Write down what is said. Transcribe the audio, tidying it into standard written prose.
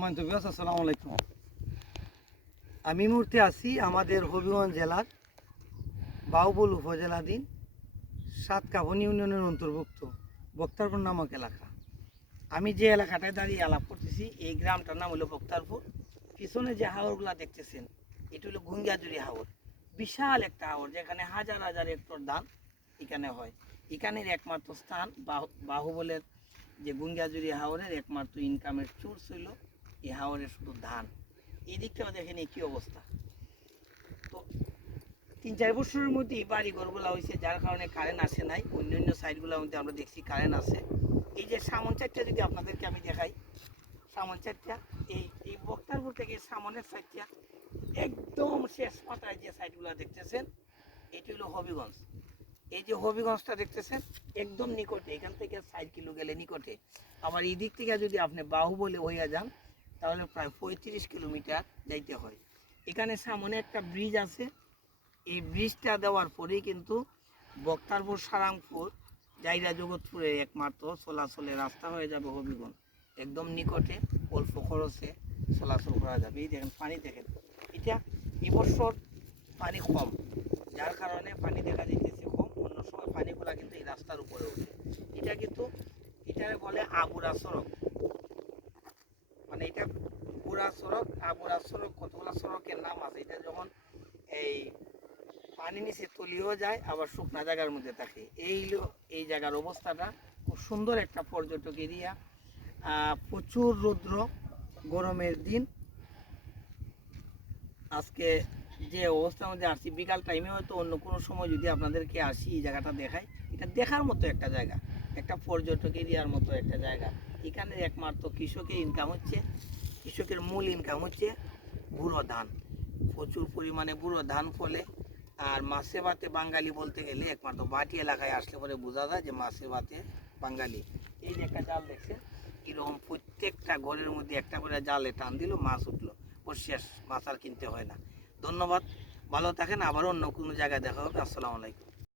সম্মানিত ভিউয়ার্স, আসসালামু আলাইকুম। আমি এই মুহূর্তে আছি আমাদের হবিগঞ্জ জেলার বাউবল উপজেলাধীন সাতকাভন ইউনিয়নের অন্তর্ভুক্ত বক্তারপুর নামক এলাকা। আমি যে এলাকাটায় দাঁড়িয়ে আলাপ করতেছি এই গ্রামটার নাম হলো বক্তারপুর। পিছনে যে হাওরগুলা দেখতেছেন এটা হলো গুঙ্গাজুরি হাওর। বিশাল একটা হাওর, যেখানে হাজার হাজার হেক্টর ধান এখানে হয়। এখানের একমাত্র স্থান বাহুবলের যে গুঙ্গাজুরি হাওরের একমাত্র ইনকামের সোর্স হইল এই হাওরের শুধু ধান। এই দিকটাও দেখেন কি অবস্থা। তো 3-4 বছরের মধ্যে এই বাড়ি ঘরগুলো হয়েছে, যার কারণে কারেন্ট আসে নাই। অন্যান্য সাইডগুলোর মধ্যে আমরা দেখছি কারেন্ট আসে। এই যে সামন চারটা যদি আপনাদেরকে আমি দেখাই, সামন চারটা এই বক্তারপুর থেকে সামনের সাইডটা একদম শেষ মাথায় যে সাইডগুলো দেখতেছেন এটি হলো হবিগঞ্জ। এই যে হবিগঞ্জটা দেখতেছেন একদম নিকটে, এখান থেকে 60 কিলো গেলে নিকটে। আবার এই দিক থেকে যদি আপনি বাহুবলে হইয়া যান তাহলে প্রায় 35 কিলোমিটার যাইতে হয়। এখানে সামনে একটা ব্রিজ আছে, এই ব্রিজটা দেওয়ার পরেই কিন্তু বক্তারপুর সারাংপুর জাইরা জগৎপুরের একমাত্র চলাচলের রাস্তা হয়ে যাবে হবিগঞ্জ। একদম নিকটে, অল্প খরচে চলাচল করা যাবে। এই দেখেন পানি, দেখেন এটা এবছর পানি কম, যার কারণে পানি দেখা যাইতেছে কম। অন্য সময় পানিগুলা কিন্তু এই রাস্তার উপরে ওঠে। এটা কিন্তু এটারে বলে আবুরা সড়ক, মানে এটা বুড়া সড়ক। আবুরা সড়ক কতগুলা সড়কের নাম আছে। এটা যখন এই পানি নিচে তলিয়েও যায়, আবার শুকনা জায়গার মধ্যে থাকে। এই জায়গার অবস্থাটা খুব সুন্দর একটা পর্যটক এরিয়া। প্রচুর রৌদ্র, গরমের দিন। আজকে যে অবস্থার মধ্যে আসছি, বিকাল টাইমে হয়তো অন্য কোনো সময় যদি আপনাদেরকে আসি এই জায়গাটা দেখাই, এটা দেখার মতো একটা জায়গা, একটা পর্যটক এরিয়ার মতো একটা জায়গা। এখানে একমাত্র কৃষকের ইনকাম হচ্ছে, কৃষকের মূল ইনকাম হচ্ছে বুড়ো ধান। প্রচুর পরিমাণে বুড়ো ধান ফলে। আর মাছে ভাতে বাঙালি বলতে গেলে একমাত্র বাটি এলাকায় আসলে পরে বোঝা যায় যে মাছে ভাতে বাঙালি। এই যে একটা জাল দেখছেন, এরকম প্রত্যেকটা ঘরের মধ্যে একটা করে জালে টান দিল, মাছ উঠলো, ওর শেষ, মাছ আর কিনতে হয় না। ধন্যবাদ, ভালো থাকেন। আবার অন্য কোনো জায়গায় দেখা হবে। আসসালামু আলাইকুম।